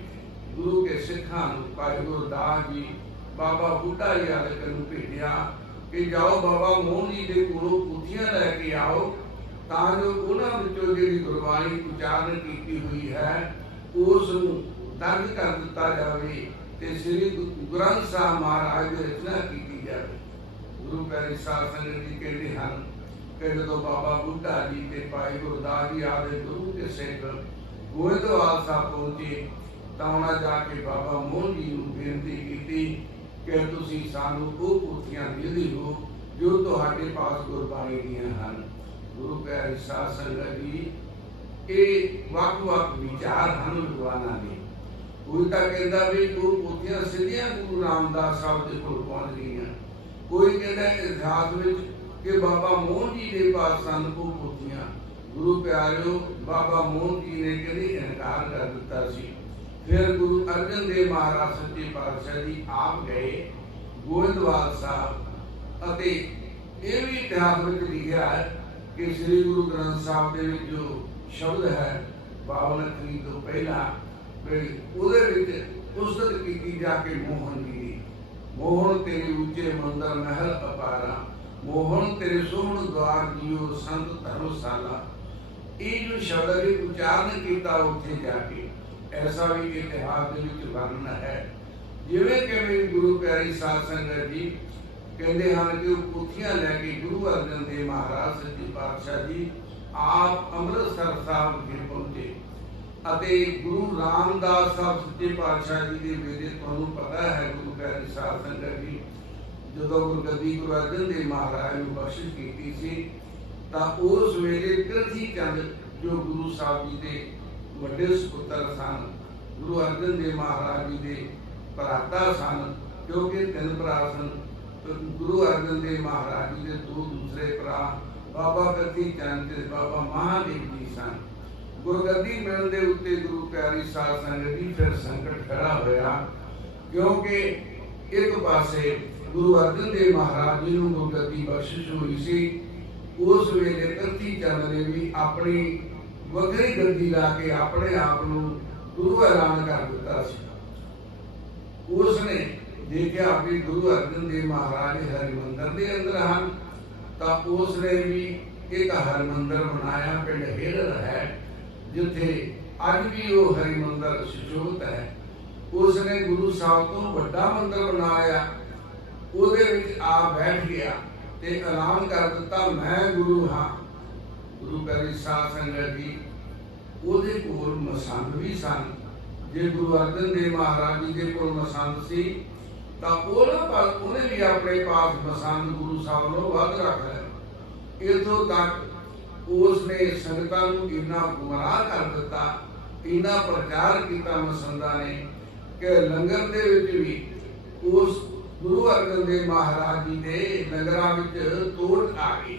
ਗੁਰੂ ਕੇ ਸਿੱਖਾਂ ਨੂੰ ਭਾਈ ਗੁਰਦਾਸ ਜੀ, ਬਾਬਾ ਬੁੱਢਾ ਜੀ ਆਦਿ ਨੂੰ ਭੇਜਿਆ ਕਿ ਜਾਓ ਬਾਬਾ ਮੋਹਨ ਜੀ ਦੇ ਕੋਲੋਂ ਪੁੱਥੀਆਂ ਲੈ ਕੇ ਆਓ, ਤਾਂ ਜੋ ਉਹਨਾਂ ਵਿੱਚੋਂ ਜਿਹੜੀ ਗੁਰਬਾਣੀ ਉਚਾਰਨ ਕੀਤੀ ਹੋਈ ਹੈ ਉਸ ਨੂੰ ਦਰਜ ਕਰ ਦਿੱਤਾ ਜਾਵੇ ਤੇ ਸ੍ਰੀ ਗੁਰੂ ਗ੍ਰੰਥ ਸਾਹਿਬ ਮਹਾਰਾਜ ਦੀ ਰਚਨਾ ਕੀਤੀ ਜਾਵੇ। ਗੁਰੂ ਪਿਆਰੇ ਸਾਧ ਸੰਗਤ ਜੀ ਕਹਿੰਦੇ ਹਨ ਕਿ ਜਦੋਂ ਬਾਬਾ ਬੁੱਢਾ ਜੀ ਤੇ ਭਾਈ ਗੁਰਦਾਸ ਜੀ ਆਦਿ ਗੁਰੂ ਕੇ ਸਿੱਖ ਗੋਇੰਦਵਾਲ ਸਾਹਿਬ ਪਹੁੰਚੇ, ਤਾਂ ਉਹਨਾਂ ਜਾ ਕੇ ਬਾਬਾ ਮੋਹਨ ਜੀ ਨੂੰ ਬੇਨਤੀ ਕੀਤੀ ਕਿ ਤੁਸੀਂ ਸਾਨੂੰ ਉਹ ਪੋਥੀਆਂ ਦੇ ਦਿਓ ਜੋ ਤੁਹਾਡੇ ਪਾਸ ਗੁਰਬਾਣੀ ਦੀਆਂ ਹਨ। ਗੁਰੂ ਪਿਆਰੇ ਸਾਧ ਸੰਗਤ ਜੀ, ਇਹ ਵੱਖ-ਵੱਖ ਵਿਚਾਰ ਹਨ ਵਿਦਵਾਨਾਂ ਦੇ। ਕੋਈ ਤਾਂ ਕਹਿੰਦਾ ਵੀ ਉਹ ਪੋਥੀਆਂ ਸਿੱਧੀਆਂ ਗੁਰੂ ਰਾਮਦਾਸ ਸਾਹਿਬ ਦੇ ਕੋਲ ਪਹੁੰਚ ਗਈਆਂ, ਕੋਈ ਕਹਿੰਦਾ ਇਤਿਹਾਸ ਵਿੱਚ ਕਿ ਬਾਬਾ ਮੋਹਨ ਜੀ ਦੇ ਪਾਸ ਸਨ ਉਹ ਪੋਥੀਆਂ। ਗੁਰੂ ਪਿਆਰਿਓ, ਬਾਬਾ ਮੋਹਨ ਜੀ ਨੇ ਕਦੇ ਇਨਕਾਰ ਕਰ ਦਿੱਤਾ ਸੀ। ਫਿਰ ਗੁਰੂ ਅਰਜਨ ਦੇਵ ਮਹਾਰਾਜ ਸੱਚੇ ਪਾਤਸ਼ਾਹ ਜੀ ਆਪ ਗਏ ਗੋਇੰਦਵਾਲ ਸਾਹਿਬ, ਅਤੇ ਇਹ ਵੀ ਇਤਿਹਾਸ ਵਿੱਚ ਲਿਖਿਆ ਹੈ ਕਿ ਸ੍ਰੀ ਗੁਰੂ ਗ੍ਰੰਥ ਸਾਹਿਬ ਦੇ ਵਿੱਚ ਜੋ ਸ਼ਬਦ ਹੈ 52 ਅੱਖਰੀ ਤੋਂ ਪਹਿਲਾਂ, ਉਹਦੇ ਵਿੱਚ ਉਸਤਤ ਕੀਤੀ ਜਾ ਕੇ ਮੋਹਨ ਜੀ ਦੀ, ਮੋਹਨ ਤੇਰੇ ਉੱਚੇ ਮੰਦਰ ਮਹਿਲ ਅਪਾਰਾ, ਮੋਹਨ ਤੇਰੇ ਸੋਹਣ ਦਵਾਰ ਜੀਓ ਸੰਤ ਧਰਮਸ਼ਾਲਾ। ਇਹ ਜੋ ਸ਼ਬਦ ਹੈ ਉਚਾਰਨ ਕੀਤਾ ਉੱਥੇ ਜਾ ਕੇ, ਐਸਾ ਵੀ ਇਤਿਹਾਸ ਦੇ ਵਿੱਚ ਵਰਣਨ ਹੈ। ਜਿਵੇਂ ਕਿ ਗੁਰੂ ਪਿਆਰੀ ਸਾਧ ਸੰਗਤ ਜੀ ਕਹਿੰਦੇ ਹਨ ਕਿ ਉਹ ਪੋਥੀਆਂ ਲੈ ਕੇ ਗੁਰੂ ਅਰਜਨ ਦੇਵ ਮਹਾਰਾਜ ਸੱਚੇ ਪਾਤਸ਼ਾਹ ਜੀ ਆਪ ਅੰਮ੍ਰਿਤਸਰ ਸਾਹਿਬ ਵਿਖੇ ਪਹੁੰਚੇ, ਅਤੇ ਗੁਰੂ ਰਾਮਦਾਸ ਸਾਹਿਬ ਸੱਚੇ ਪਾਤਸ਼ਾਹ ਜੀ ਦੇ ਵੇਲੇ ਤੁਹਾਨੂੰ ਪਤਾ ਹੈ ਗੁਰੂ ਪਿਆਰੀ ਸਾਧ ਸੰਗਤ ਜੀ, ਜਦੋਂ ਗੁਰਗੱਦੀ ਗੁਰੂ ਅਰਜਨ ਦੇਵ ਮਹਾਰਾਜ ਨੂੰ ਬਖਸ਼ਿਸ਼ ਕੀਤੀ ਸੀ, ਤਾਂ ਉਸ ਵੇਲੇ ਪ੍ਰਿਥੀ ਚੰਦ ਜੋ ਗੁਰੂ ਸਾਹਿਬ ਜੀ ਦੇ ਵੱਡੇ ਸੁਪੁੱਤਰ ਸਨ, ਗੁਰੂ ਅਰਜਨ ਦੇਵ ਮਹਾਰਾਜ ਜੀ ਦੇ ਭਰਾਤਾ ਸਨ, ਕਿਉਂਕਿ 3 ਭਰਾ ਸਨ। ਗੁਰੂ ਅਰਜਨ ਦੇਵ ਮਹਾਰਾਜ ਜੀ ਦੇ 2 ਦੂਸਰੇ ਭਰਾ ਬਾਬਾ ਪ੍ਰਿਥੀ ਚੰਦ ਤੇ ਬਾਬਾ ਮਹਾਦੇਵ ਜੀ ਸਨ। ਗੁਰਗੱਦੀ ਮਿਲਣ ਦੇ ਉੱਤੇ ਗੁਰੂ ਪਿਆਰੀ ਸਾਧ ਸੰਗਤ ਜੀ ਫਿਰ ਸੰਕਟ ਖੜਾ ਹੋਇਆ, ਕਿਉਂਕਿ ਇੱਕ ਪਾਸੇ ਗੁਰੂ ਅਰਜਨ ਦੇਵ ਮਹਾਰਾਜ ਜੀ ਨੂੰ ਗੁਰਗੱਦੀ ਬਖਸ਼ਿਸ਼ ਹੋਈ ਸੀ, ਉਸ ਵੇਲੇ ਪ੍ਰਿਥੀ ਚੰਦ ਨੇ ਵੀ ਆਪਣੀ ਵੱਖਰੀ ਗੱਦੀ ਲਾ ਕੇ ਆਪਣੇ ਆਪ ਨੂੰ ਗੁਰੂ ਐਲਾਨ ਕਰ ਦਿੱਤਾ ਸੀ। ਉਸ ਨੇ ਦੇਖਿਆ ਕਿ ਗੁਰੂ ਅਰਜਨ ਦੇਵ ਮਹਾਰਾਜ ਹਰਿਮੰਦਰ ਦੇ ਅੰਦਰ ਹਨ, ਤਾਂ ਉਸ ਨੇ ਵੀ ਇੱਕ ਹਰਿਮੰਦਰ ਬਣਾਇਆ, ਪਿੰਡ ਹੇੜਰ ਹੈ, जिथे अज भी वो हरिमंदिर सुशोभित है, उसने गुरु साहब तो बड़ा मंदिर बनाया, ਉਹਦੇ ਵਿੱਚ आ बैठ गया ते ऐलान कर दिता मैं गुरु हाँ। गुरु प्यारी साध संगत जी, ਉਹਦੇ ਕੋਲ ਮਸੰਦ ਵੀ ਸਨ। ਜੇ ਗੁਰੂ ਅਰਜਨ ਦੇਵ ਮਹਾਰਾਜ ਜੀ ਦੇ ਕੋਲ ਮਸੰਦ ਸੀ ਤਾਂ ਉਹਨੇ ਵੀ ਆਪਣੇ ਪਾਸ ਮਸੰਦ ਗੁਰੂ ਸਾਹਿਬ ਨੂੰ ਵੱਧ ਰੱਖ ਲਿਆ। ਇੱਥੋਂ ਤੱਕ ਉਸਨੇ ਸੰਗਤਾਂ ਨੂੰ ਇੰਨਾ ਗੁੰਮਰਾਹ ਕਰ ਦਿੱਤਾ, ਇੰਨਾ ਪ੍ਰਚਾਰ ਕੀਤਾ ਮਸੰਦਾਂ ਨੇ ਕਿ ਲੰਗਰ ਦੇ ਵਿੱਚ ਵੀ ਉਸ ਗੁਰੂ ਅਰਜਨ ਦੇਵ ਮਹਾਰਾਜ ਜੀ ਦੇ ਲੰਗਰਾਂ ਵਿੱਚ ਤੋੜ ਆ ਗਈ,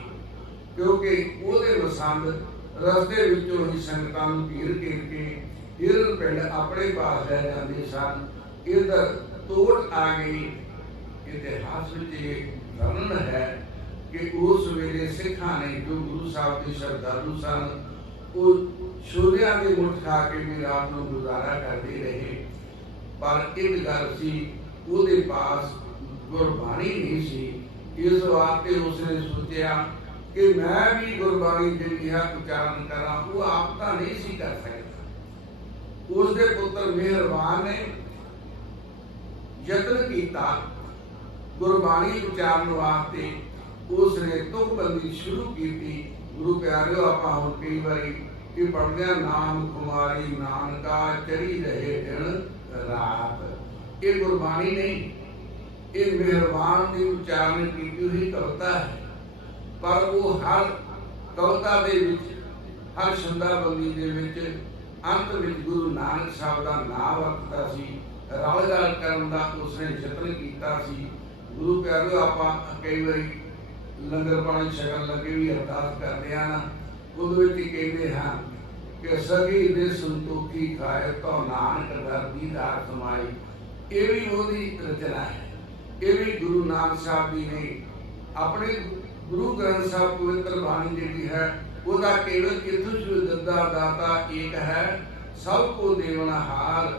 ਕਿਉਂਕਿ ਉਹਦੇ ਮਸੰਦ ਰਸਤੇ ਵਿੱਚੋਂ ਹੀ ਸੰਗਤਾਂ ਨੂੰ ਘੇਰ ਕੇ ਹਿਰਨ ਪਿੰਡ ਆਪਣੇ ਪਾਸ ਲੈ ਜਾਂਦੇ ਸਨ। ਇੱਧਰ ਤੋੜ ਆ ਗਈ। ਇਤਿਹਾਸ ਵਿੱਚ ਇਹ ਵਰਣਨ ਹੈ ਕਿ ਉਸ ਵੇਲੇ ਸਿੱਖਾਂ ਨੇ ਜੋ ਗੁਰੂ ਸਾਹਿਬ ਦੇ ਸ਼ਰਧਾਲੂ ਸਨ, ਉਹ ਛੋਲਿਆਂ ਦੇ ਮੁੱਠ ਖਾ ਕੇ ਵੀ ਰਾਤ ਨੂੰ ਗੁਜ਼ਾਰਾ ਕਰਦੇ ਰਹੇ। ਪਰ ਇੱਕ ਗੱਲ ਸੀ, ਉਹਦੇ ਪਾਸ ਗੁਰਬਾਣੀ ਨਹੀਂ ਸੀ। ਇਸ ਵਾਸਤੇ ਉਸਨੇ ਸੋਚਿਆ कि मैं भी गुरबाणी जी है उच्चारण करा, वो आप तो नहीं सी कर सकता। उसके पुत्र मेहरबान ने यत्न किया गुरबाणी उच्चारण वास्ते, उसने तुकबंदी शुरू की थी। गुरु प्यारिओ, आप हम कई बारी कि पढ़दे नाम कुमारी नानका चढ़ी रहे दिन रात, ये गुरबाणी नहीं, ये मेहरबान की उच्चारण की हुई कविता है। पर वो हर कविता दे विच, हर छंदाबंदी दे विच अंत विच गुरु नानक साहब का नाम वरतदा सी, रल गल करन दा उसने यतन कीता सी। गुरु प्यारिओ, आप कई बारी लंगर पानी छकन लगे भी अरदास करते हैं ना, उहदे विच कहते हैं कि सगी दे संतोखी खाए तो नानक दर दीदार समाई। ये भी ओदी रचना है, ये भी गुरु नानक साहब जी ने अपने गुरु ग्रंथ साहब पवित्र बाणी जी है, वह केवल कितुष दद्दा दाता एक है, सबको देवना हार,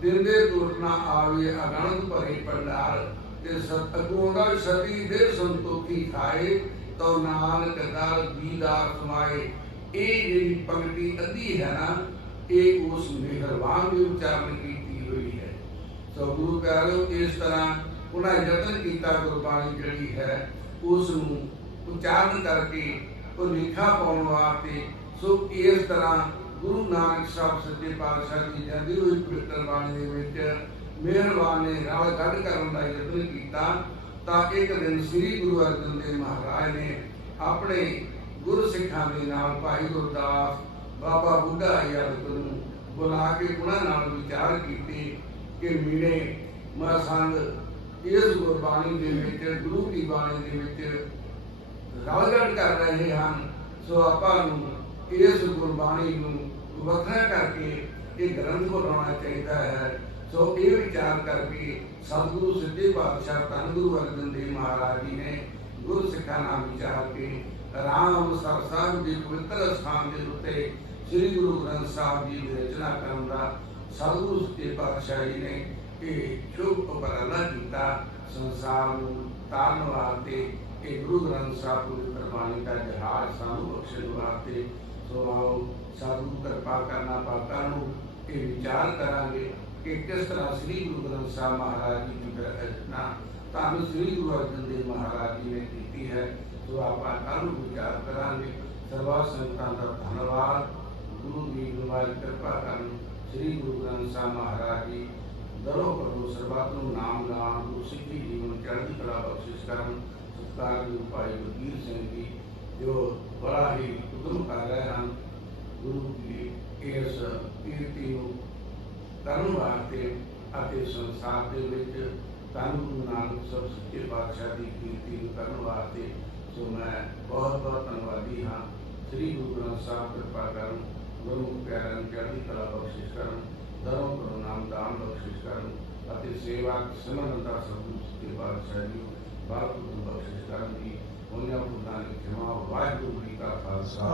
दिंदे दुरना आवे अगणत भरे भंडार, ते अगोंदा सती दे संतोखी खाए तो नानक दर दीदार समाए। ये जी पंक्ति अद्धी है ना, ये उस मेहरबान की उच्चारण की हुई है। तो गुरु प्यारिओ, इस तरह उन्हें यत्न किया गुरबाणी जी है उसनूं उच्चारण करके तो लिखा पाने वास्ते। सो इस तरह गुरु नानक साहब सच्चे पातशाह की जाती हुई पवित्र बाणी दे विच मेहरबान ने रल गढ़ करने का यत्न किया। तां एक दिन श्री गुरु अर्जन देव महाराज ने अपने गुरु सिखां दे नाल भाई गुरदास बाबा बुढ़ा यादव नूं बुला के उन्हां नाल विचार कीते कि मीणे मसंद इस गुरबाणी दे विच, गुरु की बाणी दे विच रलगढ़ कर रहे हैं। सो आप इस गुरबाणी वखरा करके ये ग्रंथ बनाना चाहिए है। सो ये विचार करके सतगुरु सच्चे पातशाह धन गुरु अर्जन देव महाराज जी ने गुरु सिखा नाम विचार के राम सर साहब के पवित्र स्थान के उत्ते श्री गुरु ग्रंथ साहब जी की रचना करने का सतगुरु सच्चे पातशाह जी ने शुभ उपराला किया। संसार तारन वास्ते कि गुरु ग्रंथ साहब पवित्र बाणी का जहाज सानू बख्शण वास्ते। सो आओ साधु कृपा करना पाका ये विचार करांगे कि किस तरह श्री गुरु ग्रंथ साहब महाराज जी की रचना धन श्री गुरु अर्जन देव महाराज जी ने की है। तो आप कल विचार करांगे। सर्वा संगतां का धन्यवाद। गुरु की गुरुवारी कृपा कर श्री गुरु ग्रंथ साहब महाराज जी दरों करो सर्वात्म नाम गान गुरु सिखी जीवन चढ़ती कला बख्शिश करन। भाई वकील सिंह जी जो बड़ा ही उद्यम कर रहे हैं गुरु की इस कीर्ति करने वास्ते संसार के धन गुरु नानक सब सच्चे पातशाह की कीर्ति करने वास्ते। सो मैं बहुत बहुत धन्यवादी हाँ। श्री गुरु ग्रंथ साहब कृपा कर गुरु प्यारे चढ़ती कला बख्शिश कर दरों करो नाम दान बख्शिश कर सेवा सिमरनता सतगुरु सच्चे पातशाह जी वाहिगुरू बख्शिश करन दी। उन्हें अपना क्षमा वाहिगुरू जी का खालसा।